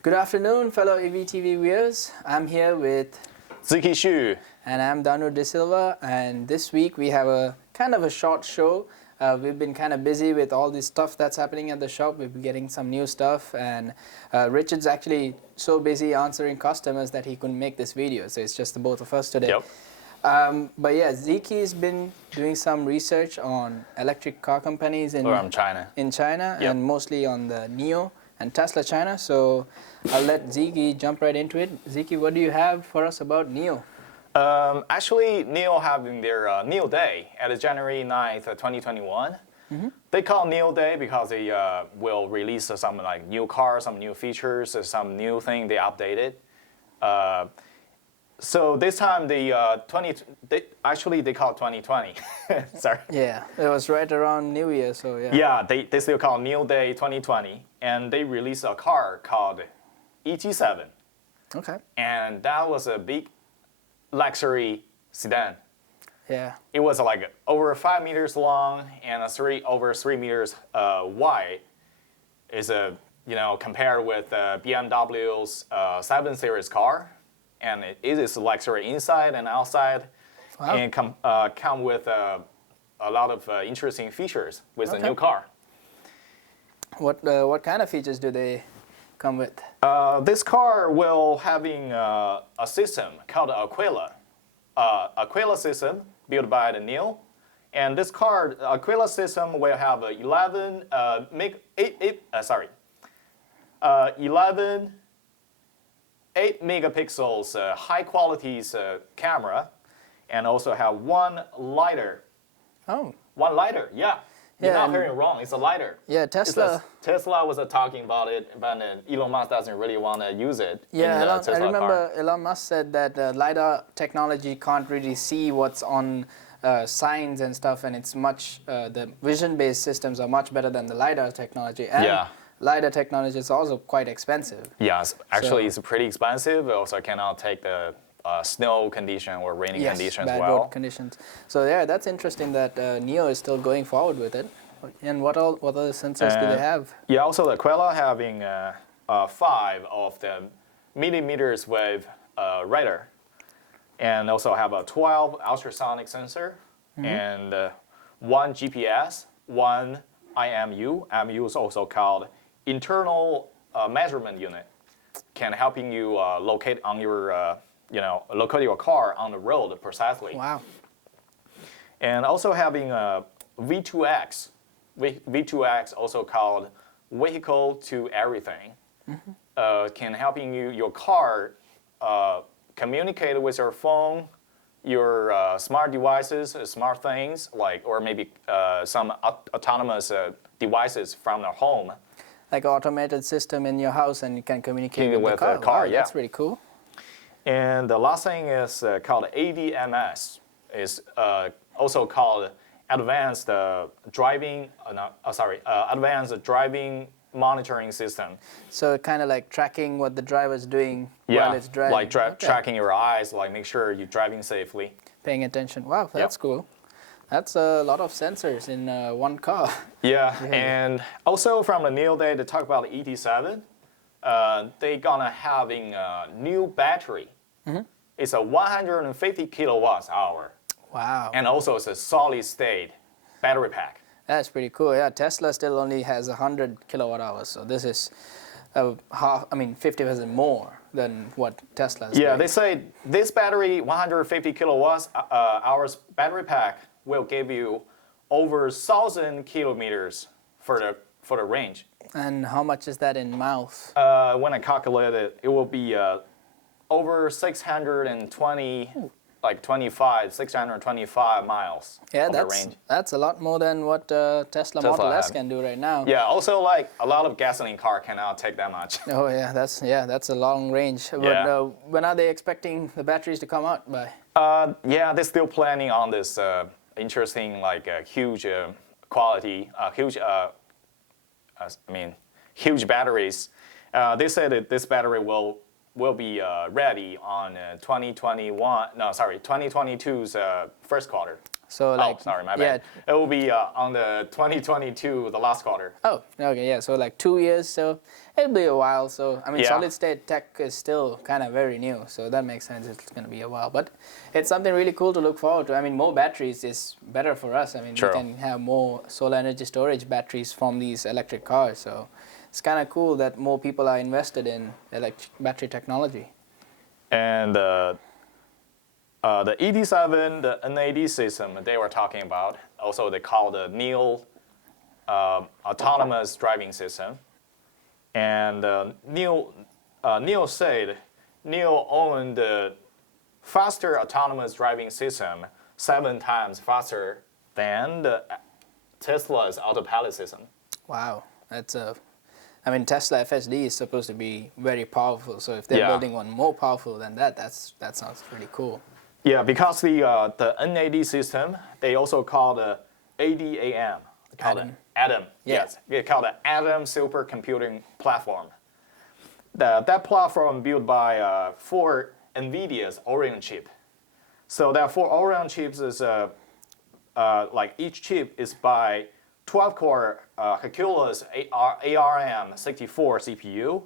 Good afternoon, fellow EVTV viewers. I'm here with Ziki Xu. And I'm Danu De Silva, and this week we have a kind of a short show. We've been kind of busy with all this stuff that's happening at the shop. We've been getting some new stuff, and Richard's actually so busy answering customers that he couldn't make this video, so it's just the both of us today. Yep. But yeah, Ziki's been doing some research on electric car companies in China. Yep. And mostly on the NIO and Tesla China. So I'll let Ziki jump right into it. Ziki, what do you have for us about NIO? Actually, NIO having their NIO Day at January 9th, 2021. Mm-hmm. They call NIO Day because they will release some like new cars, some new features, some new thing they updated. So this time they call it 2020. Sorry. Yeah, it was right around New Year, so yeah. Yeah, they still call NIO Day 2020, and they released a car called EG7. Okay. And that was a big luxury sedan. Yeah. It was like over 5 meters long and over 3 meters wide. Is compared with BMW's 7 Series car, and it is luxury inside and outside, wow. And come with a lot of interesting features with the new car. What kind of features do they come with? This car will having a system called Aquila. Aquila system built by the NIO. And this car, Aquila system, will have 11 8 megapixels high quality camera, and also have one LiDAR. Oh. One LiDAR, yeah. You're not hearing wrong. It's a LiDAR. Yeah, Tesla. Tesla was talking about it, but Elon Musk doesn't really want to use it. Yeah, I remember Elon Musk said that LiDAR technology can't really see what's on signs and stuff, and it's much the vision-based systems are much better than the LiDAR technology. And LiDAR technology is also quite expensive. Yes, actually, it's pretty expensive. It also cannot take the snow condition or rainy conditions bad well. Road conditions. So yeah, that's interesting that NIO is still going forward with it. And what other sensors do they have? Yeah, also the Aquila having 5 of the millimeters wave radar, and also have a 12 ultrasonic sensor, and 1 GPS, 1 IMU. IMU is also called internal measurement unit, can helping you locate on your locate your car on the road precisely. Wow. And also having a V2X. V2X, also called vehicle to everything, can helping your car communicate with your phone, your smart devices, smart things, or maybe some autonomous devices from the home. Like an automated system in your house, and you can communicate with the car. Wow, yeah. That's really cool. And the last thing is called ADMS. Is also called Advanced Advanced Driving Monitoring System. So kind of like tracking what the driver's doing while it's driving. Like tracking your eyes, like make sure you're driving safely. Paying attention. Wow, that's cool. That's a lot of sensors in one car. Yeah, and also from the NIO Day, to talk about the ET7, they're gonna having a new battery. It's a 150 kilowatts hour. Wow. And also it's a solid state battery pack. That's pretty cool. Yeah, Tesla still only has 100 kilowatt hours, so this is 50% more than what Tesla is doing. They say this battery, 150 kilowatts hours battery pack, will give you over 1,000 kilometers for the range. And how much is that in miles? When I calculate it, it will be over 620, 625 miles. Yeah, the range. That's a lot more than what Tesla Model S can do right now. Yeah, also like a lot of gasoline car cannot take that much. Oh yeah, that's a long range. But when are they expecting the batteries to come out by? They're still planning on this interesting, huge quality, huge batteries. They said that this battery will be ready on 2022's first quarter. So like, oh, sorry, my bad. It will be on the 2022, the last quarter. Oh, okay, yeah. So like 2 years. So it'll be a while. So I mean, Yeah. solid state tech is still kind of very new. So that makes sense. It's going to be a while, but it's something really cool to look forward to. I mean, more batteries is better for us. I mean, True. we can have more solar energy storage batteries from these electric cars. So it's kind of cool that more people are invested in electric battery technology. And the ED7, the NAD system they were talking about, also they call the NIO autonomous driving system. And NIO said NIO owned the faster autonomous driving system 7 times faster than the Tesla's autopilot system. Wow, that's a. I mean, Tesla FSD is supposed to be very powerful. So if they're building one more powerful than that, that sounds really cool. Yeah, because the NAD system, they also call the ADAM. Atom. Yeah. Yes, they call the Atom Supercomputing Platform. That platform built by 4 NVIDIA's Orion chip. So that 4 Orion chips is like each chip is by 12-core Hercules ARM64 CPU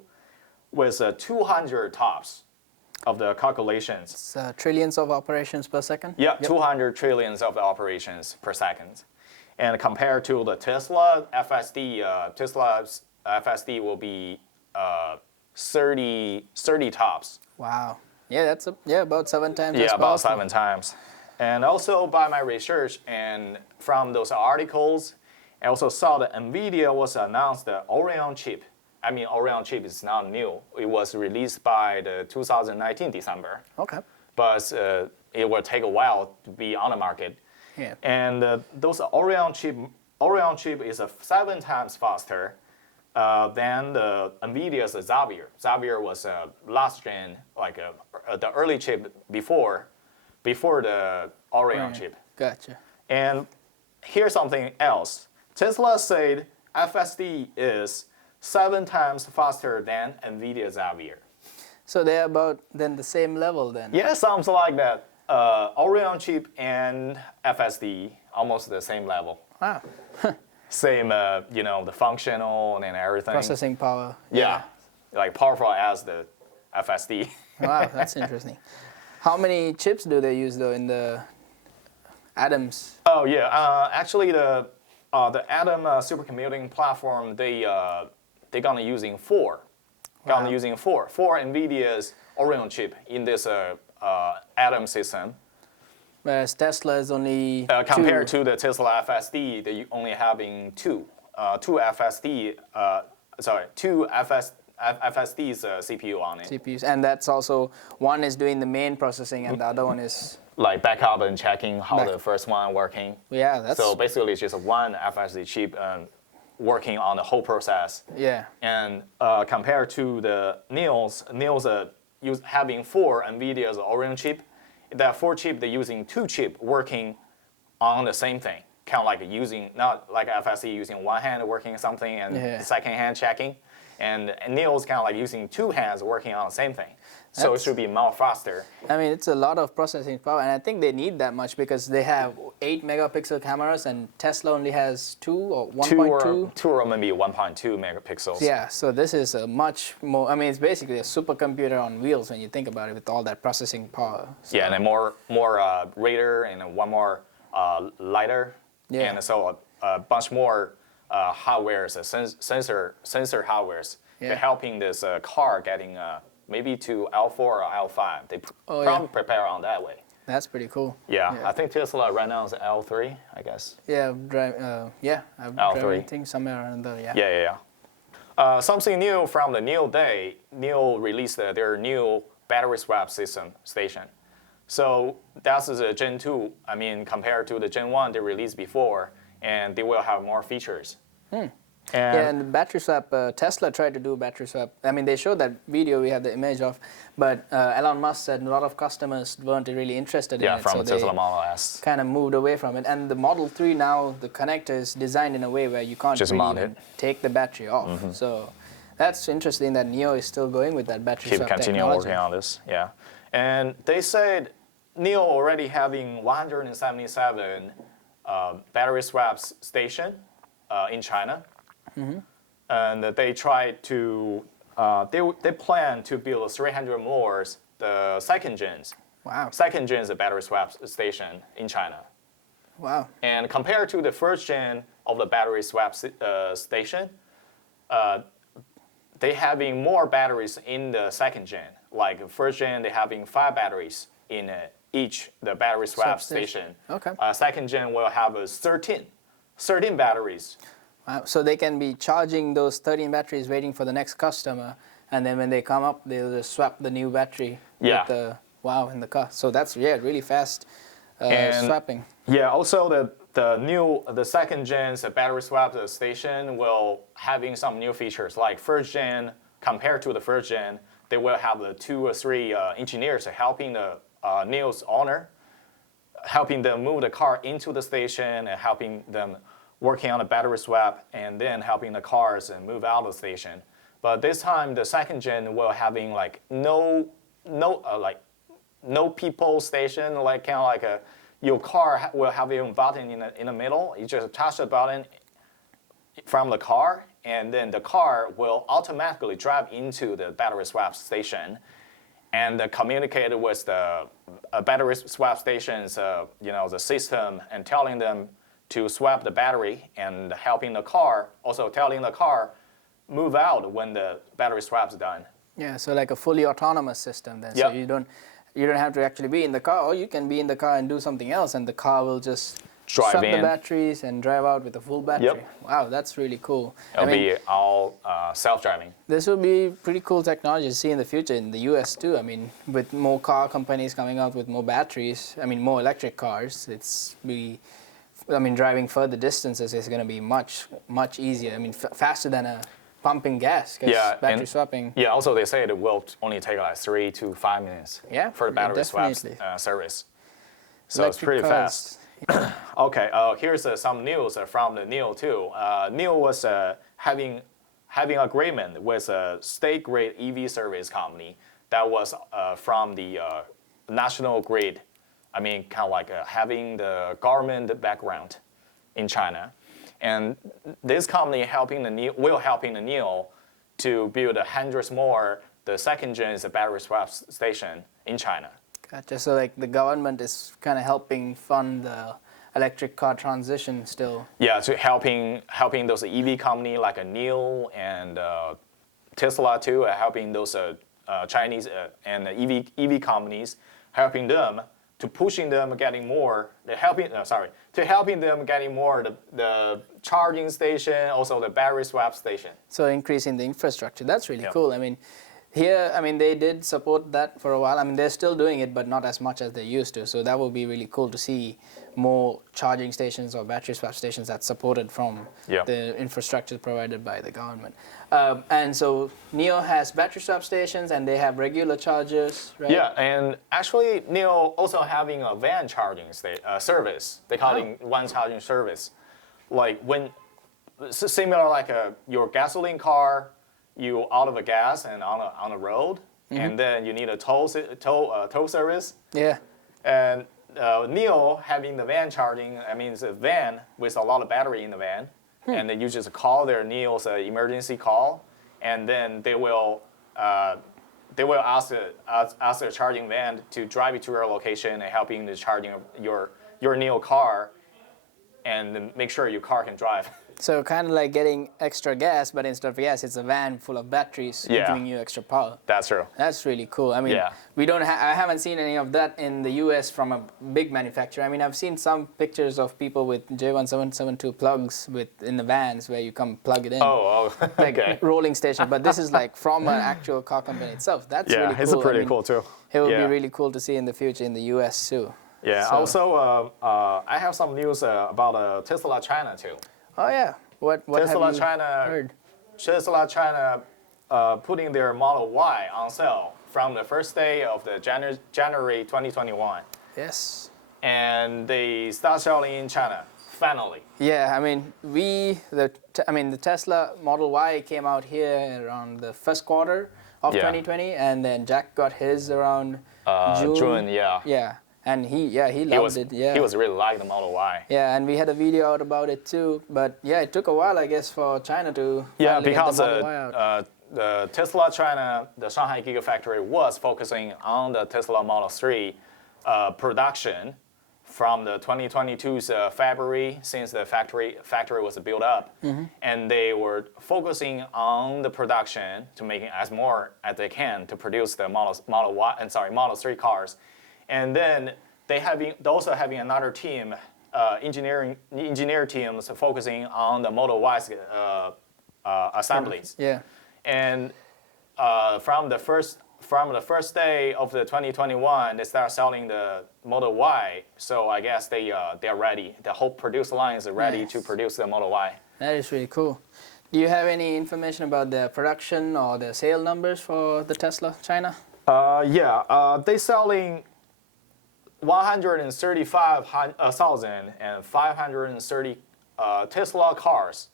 with 200 TOPS of the calculations. It's trillions of operations per second? Yeah, 200 trillions of the operations per second. And compared to the Tesla FSD, Tesla's FSD will be 30 TOPS. Wow. Yeah, that's about 7 times. Yeah, as about powerful. 7 times. And also by my research and from those articles, I also saw that NVIDIA was announced the Orion chip. I mean, Orion chip is not new. It was released by the 2019 December. Okay. But it will take a while to be on the market. Yeah. And those Orion chip is 7 times faster than the NVIDIA's Xavier. Xavier was last gen, like the early chip before the Orion chip. Gotcha. And here's something else. Tesla said FSD is 7 times faster than NVIDIA Xavier. So they're about then the same level then? Yeah, sounds like that. Orion chip and FSD almost the same level. Wow. Same, the functional and everything. Processing power. Yeah, like powerful as the FSD. Wow, that's interesting. How many chips do they use though in the Atoms? Oh yeah, actually the Atom supercomputing platform they're gonna using 4. Wow. Gonna using 4 NVIDIA's Orion chip in this Atom system. Whereas Tesla is only Compared 2. to the Tesla FSD, they only having two FSD's CPU on it. CPUs, and that's also one is doing the main processing, and the other one is Like backup and checking how the first one working. yeah. That's So basically, it's just one FSD chip working on the whole process. yeah. And compared to the NIO's having 4 NVIDIA's Orion chip, that 4 chip they're using 2 chip working on the same thing. Kind of like using not like FSD using one hand working something and the second hand checking, and NIO's kind of like using 2 hands working on the same thing. So it should be more faster. I mean, it's a lot of processing power, and I think they need that much because they have 8 megapixel cameras, and Tesla only has 2 or 1.2. 2 or maybe 1.2 megapixels. Yeah, so this is a much more. I mean, it's basically a supercomputer on wheels when you think about it, with all that processing power. So, Yeah, and then more radar and then one more lidar. Yeah. And so a bunch more hardwares, sensor hardwares, helping this car getting maybe to L4 or L5. They probably prepare on that way. That's pretty cool. Yeah, I think Tesla right now is L3, I guess. Yeah, I've L3. driven, I think somewhere around there. Yeah. Yeah. Something new from the NIO day. NIO released their new battery swap system station. So that's the Gen 2. I mean, compared to the Gen 1 they released before, and they will have more features. And battery swap, Tesla tried to do battery swap. I mean, they showed that video we have the image of, but Elon Musk said a lot of customers weren't really interested in it. From so Tesla they Model S. kind of moved away from it. And the Model 3 now, the connector is designed in a way where you can't Just really mount it. even take the battery off. So that's interesting that NIO is still going with that battery swap Continue technology. working on this, yeah. And they said NIO already having 177 battery swap station in China, and they try to they plan to build 300 more the second gens. Wow. Second gen is a battery swap station in China. Wow. And compared to the first gen of the battery swap station, they having more batteries in the second gen. Like first gen, they having 5 batteries in each the battery swap station. Okay. Second gen will have 13 batteries. Wow. So they can be charging those 13 batteries, waiting for the next customer, and then when they come up, they'll just swap the new battery with the in the car. So that's really fast swapping. Yeah. Also the second gen's battery swap station will having some new features like first gen compared to the first gen. They will have the 2 or 3 engineers helping the NIO's owner, helping them move the car into the station and helping them working on a battery swap and then helping the cars and move out of the station. But this time the second gen will having like no people station, like kind of like your car will have your own button in the middle. You just touch the button from the car, and then the car will automatically drive into the battery swap station and communicate with the battery swap station's the system and telling them to swap the battery and helping the car, also telling the car move out when the battery swap's done. Yeah, so like a fully autonomous system then. So you don't have to actually be in the car, or you can be in the car and do something else, and the car will just swap the batteries and drive out with a full battery. Yep. Wow, that's really cool. It'll be all self-driving. This will be pretty cool technology to see in the future in the US too. I mean, with more car companies coming out with more batteries, more electric cars, driving further distances is going to be much, much easier. Faster than pumping gas, because battery swapping. Yeah, also they say it will only take like 3 to 5 minutes for the battery swap service. So it's pretty fast. Okay, here's some news from the NIO too. NIO was having agreement with a state-grade EV service company that was from the national grid. Kind of like having the government background in China. And this company helping the NIO to build hundreds more the second gen battery swap station in China. Gotcha. So like the government is kind of helping fund the electric car transition still. Yeah, so helping those EV company like a NIO and Tesla too, helping those Chinese and EV companies, helping them to pushing them getting more, helping them getting more the charging station, also the battery swap station. So increasing the infrastructure, that's really cool. Here, they did support that for a while. They're still doing it, but not as much as they used to. So that will be really cool to see more charging stations or battery swap stations that's supported from the infrastructure provided by the government. And so NIO has battery swap stations and they have regular chargers, right? Yeah, and actually NIO also having a van charging service. They call it one charging service. Like when, similar like your gasoline car, you out of a gas and on a road, and then you need a tow service. Yeah. And NIO having the van charging, it's a van with a lot of battery in the van, and then you just call their NIO's emergency call, and then they will ask the charging van to drive you to your location and helping the charging of your NIO car, and then make sure your car can drive. So kind of like getting extra gas, but instead of gas, it's a van full of batteries giving you extra power. That's true. That's really cool. We don't. I haven't seen any of that in the U.S. from a big manufacturer. I've seen some pictures of people with J1772 plugs in the vans where you come plug it in. Like rolling station. But this is like from an actual car company itself. That's really cool. Yeah, it's pretty cool too. It will be really cool to see in the future in the U.S. too. Yeah. So. Also, I have some news about Tesla China too. Oh yeah, what Tesla have you China heard? Tesla China putting their Model Y on sale from the first day of the January 2021. Yes. And they start selling in China finally. Yeah, the Tesla Model Y came out here around the first quarter of 2020, and then Jack got his around June. Yeah. Yeah. And he loved it. Yeah. He was really like the Model Y. Yeah, and we had a video out about it too. But yeah, it took a while, I guess, for China to finally because get the Model Y out. the Tesla China, the Shanghai Gigafactory was focusing on the Tesla Model 3 production from the 2022's February, since the factory was built up, and they were focusing on the production to making as more as they can to produce the Model 3 cars, and then they also having another team, engineer teams focusing on the Model Y's assemblies. Yeah. And from the first day of the 2021, they start selling the Model Y. So I guess they're ready. The whole produce line is ready to produce the Model Y. That is really cool. Do you have any information about the production or the sale numbers for the Tesla China? They're selling 135,530 Tesla cars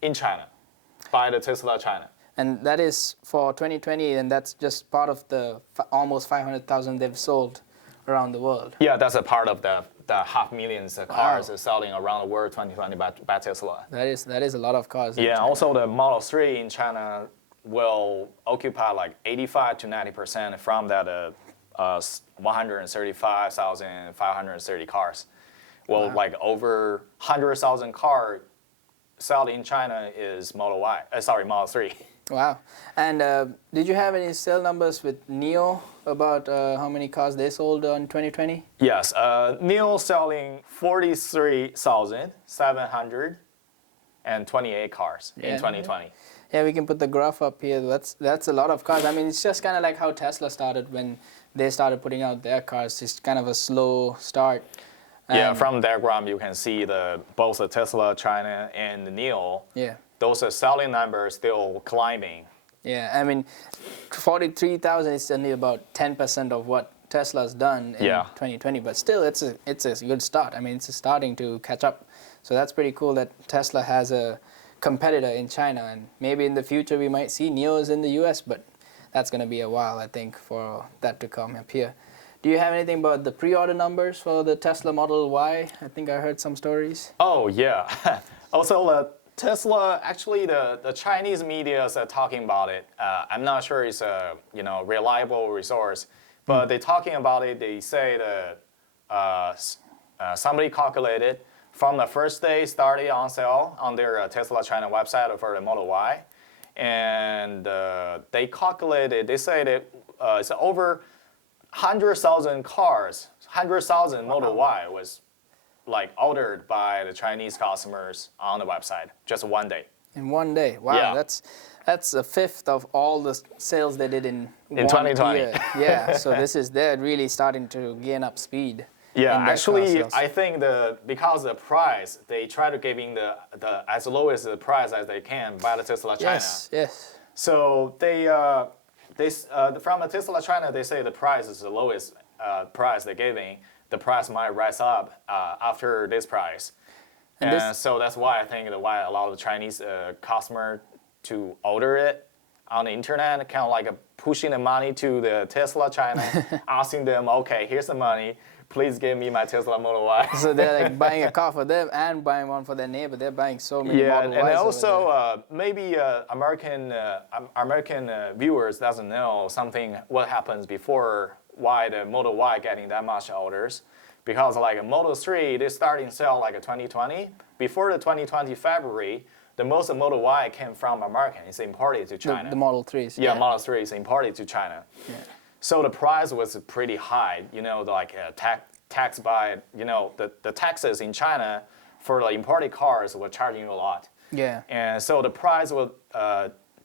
in China, by the Tesla China. And that is for 2020, and that's just part of the almost 500,000 they've sold around the world. Yeah, that's a part of the 500,000 cars selling around the world 2020 by Tesla. That is a lot of cars. Yeah, also the Model 3 in China will occupy like 85 to 90% from that 135,530 cars. Well, like over 100,000 cars sold in China is Model 3. Wow. And did you have any sale numbers with NIO about how many cars they sold in 2020? Yes, NIO selling 43,728 cars in 2020. Yeah, we can put the graph up here. That's a lot of cars. I mean, it's just kind of like how Tesla started when they started putting out their cars. It's kind of a slow start. Yeah, from diagram you can see both the Tesla China and the NIO. Yeah. Those selling numbers still climbing. Yeah, I mean, 43,000 is only about 10% of what Tesla's done in 2020, but still, it's a good start. I mean, it's starting to catch up. So that's pretty cool that Tesla has a competitor in China, and maybe in the future we might see NIOs in the US, but that's going to be a while, I think, for that to come up here. Do you have anything about the pre-order numbers for the Tesla Model Y? I think I heard some stories. Oh, yeah. Also, Tesla, actually, the Chinese media are talking about it. I'm not sure it's a reliable resource, but they're talking about it. They say that somebody calculated from the first day started on sale on their Tesla China website for the Model Y, and they calculated. They say that it's over 100,000 cars, 100,000 Model Y was like ordered by the Chinese customers on the website just one day. In one day, wow! Yeah. That's a fifth of all the sales they did in 2020. year. Yeah, so they're really starting to gain up speed. Yeah, actually, I think because the price, they try to giving the as low as the price as they can by the Tesla China. Yes. So they from the Tesla China, they say the price is the lowest price they're giving. The price might rise up after this price, and so that's why I think why a lot of the Chinese customer to order it on the internet, kind of like pushing the money to the Tesla China, asking them, okay, here's the money. Please give me my Tesla Model Y. So they're like buying a car for them and buying one for their neighbor. They're buying so many Model Ys. And also maybe American viewers doesn't know what happens before why the Model Y getting that much orders. Because like a Model 3, they starting sell like a 2020. Before the 2020 February, the most of Model Y came from American. It's imported to China. The Model 3s. Yeah, Model 3 is imported to China. Yeah. So the price was pretty high, like tax by, the taxes in China for the imported cars were charging you a lot. Yeah. And so the price was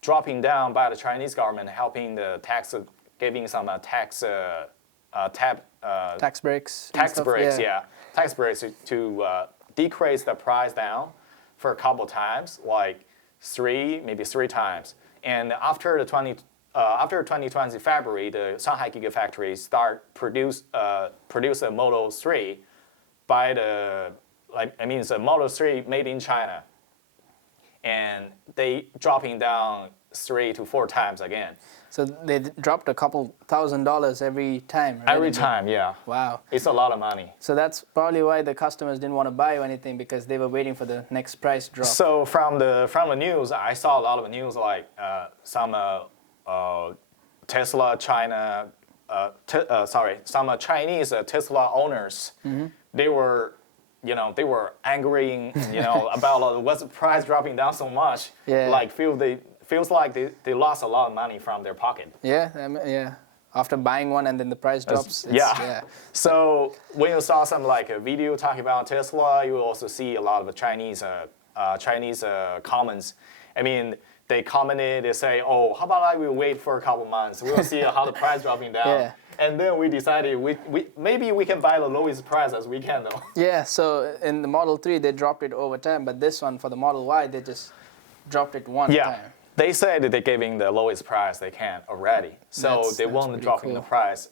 dropping down by the Chinese government, helping the tax, giving some tax breaks. Tax breaks, tax breaks to decrease the price down for a couple times, like maybe three times. And after 2020 February, the Shanghai Gigafactory start produce a Model 3 by it's a Model 3 made in China, and they dropping down 3 to 4 times again. So they dropped a couple $1,000 every time. Right? Every time, yeah. Wow. It's a lot of money. So that's probably why the customers didn't want to buy anything, because they were waiting for the next price drop. So from the news, I saw a lot of news like some Tesla China, some Chinese Tesla owners. They were, they were angry, about what's the price dropping down so much. Yeah. Like feels like they lost a lot of money from their pocket. Yeah, yeah. After buying one and then the price drops. Yeah. So when you saw some like a video talking about Tesla, you will also see a lot of Chinese comments. I mean, they commented, they say, oh, how about we wait for a couple months? We'll see how the price dropping down. Yeah. And then we decided maybe we can buy the lowest price as we can though. Yeah, so in the Model 3, they dropped it over time, but this one for the Model Y, they just dropped it one time. They said that they're giving the lowest price they can already. So they won't drop the price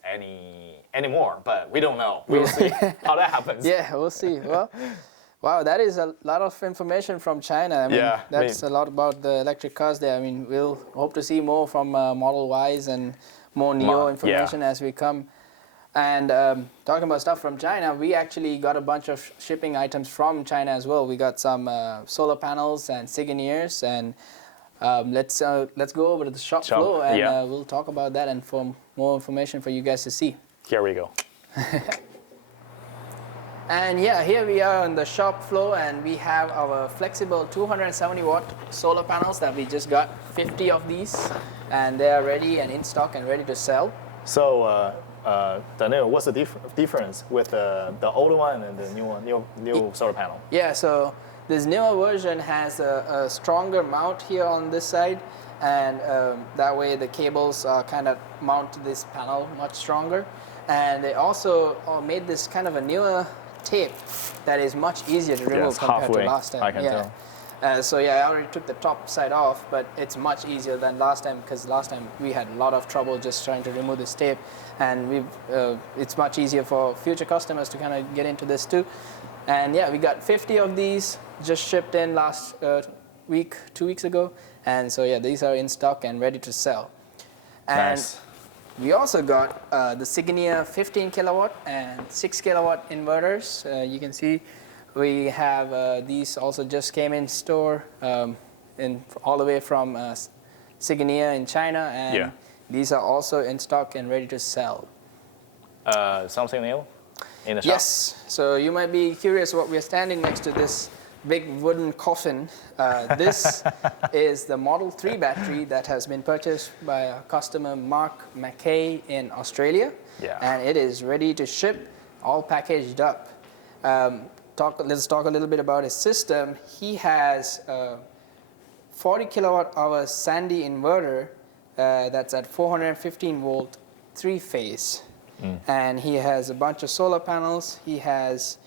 anymore, but we don't know. We'll see how that happens. Yeah, we'll see. Well, wow, that is a lot of information from China. I mean, that's a lot about the electric cars there. I mean, we'll hope to see more from Model Ys and more NIO information as we come. And talking about stuff from China, we actually got a bunch of shipping items from China as well. We got some solar panels and Sigineers, and let's go over to the shop floor and we'll talk about that and for more information for you guys to see. Here we go. And yeah, here we are on the shop floor, and we have our flexible 270 watt solar panels that we just got 50 of these, and they are ready and in stock and ready to sell. So Daniel, what's the difference with the old one and the new one, new solar panel? Yeah, so this newer version has a stronger mount here on this side, and that way the cables kind of mount to this panel much stronger. And they also made this kind of a newer tape that is much easier to remove compared to last time. I can tell. So I already took the top side off, but it's much easier than last time, because last time we had a lot of trouble just trying to remove this tape, and it's much easier for future customers to kind of get into this too. And yeah, we got 50 of these just shipped in last week, 2 weeks ago, and so yeah, these are in stock and ready to sell. And nice. We also got the Sigineer 15 kilowatt and 6 kilowatt inverters. You can see we have these also just came in store all the way from Sigineer in China, and these are also in stock and ready to sell. Something new in the shop? Yes. So you might be curious what we're standing next to this big wooden coffin. This is the Model 3 battery that has been purchased by our customer Mark McKay in Australia. And it is ready to ship, all packaged up. Let's talk a little bit about his system. He has a 40 kilowatt hour Sandy inverter that's at 415 volt 3-phase. And he has a bunch of solar panels. He has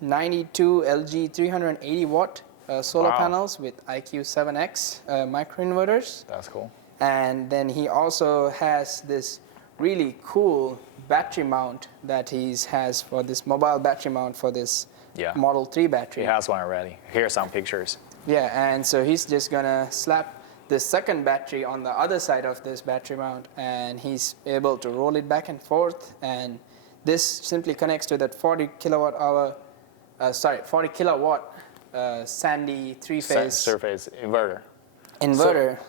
92 LG 380 watt solar panels with IQ7X microinverters. That's cool. And then he also has this really cool battery mount that he has for this mobile battery mount for this Model 3 battery. He has one already. Here's some pictures. Yeah, and so he's just gonna slap the second battery on the other side of this battery mount, and he's able to roll it back and forth, and this simply connects to that 40 kilowatt Sandy 3-phase surface inverter.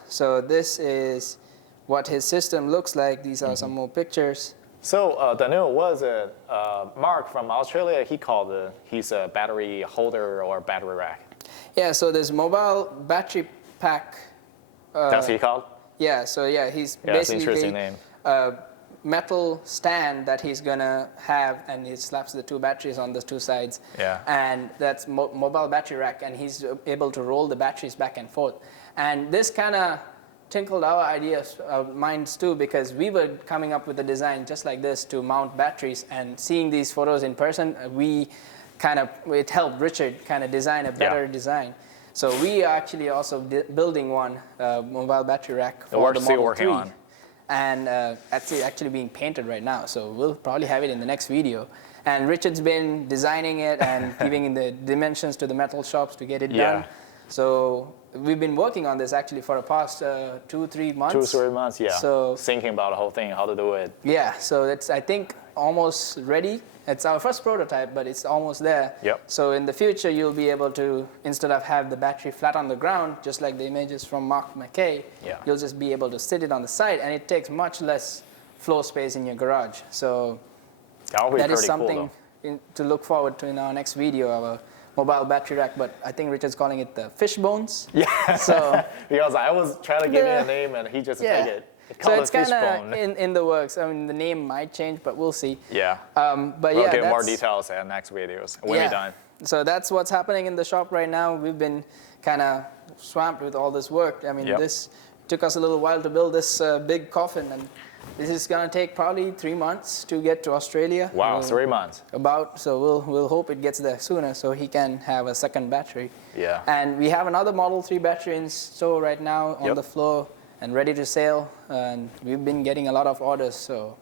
So this is what his system looks like. These are some more pictures. So Daniel was Mark from Australia. He called his battery holder or battery rack. Yeah, so this mobile battery pack. That's what he called? Yeah, so he's that's an basically interesting name. Metal stand that he's gonna have, and he slaps the two batteries on the two sides. And that's mobile battery rack, and he's able to roll the batteries back and forth. And this kind of tinkled our ideas, minds too, because we were coming up with a design just like this to mount batteries, and seeing these photos in person, it helped Richard kind of design a better design. So we are actually also building one mobile battery rack for the Model 3. On. And that's actually being painted right now, so we'll probably have it in the next video. And Richard's been designing it and giving the dimensions to the metal shops to get it done. So we've been working on this actually for the past 2-3 months. 2-3 months, yeah. So thinking about the whole thing, how to do it. yeah, so it's I think almost ready. It's our first prototype, but it's almost there. Yep. So in the future, you'll be able to, instead of have the battery flat on the ground, just like the images from Mark McKay, Yeah. you'll just be able to sit it on the side, and it takes much less floor space in your garage. So That would be that is pretty something cool, to look forward to in our next video, our mobile battery rack. But I think Richard's calling it the fish bones. Yeah. So because I was trying to give it Yeah. a name and he just Yeah. took it. so called it's it fish kind bone. of in the works. I mean, the name might change, but we'll see. Yeah. But We'll yeah, get more that's- details in next videos when we're done. So that's what's happening in the shop right now. We've been kind of swamped with all this work. I mean, Yep. this took us a little while to build this big coffin, and this is going to take probably 3 months to get to Australia. Wow, 3 months. So we'll hope it gets there sooner so he can have a second battery. Yeah. And we have another Model 3 battery in store right now on Yep. the floor and ready to sail. And we've been getting a lot of orders. So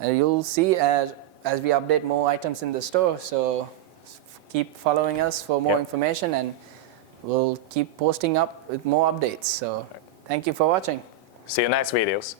you'll see as we update more items in the store. So keep following us for more Yep. information, and we'll keep posting up with more updates. So thank you for watching. See you next videos.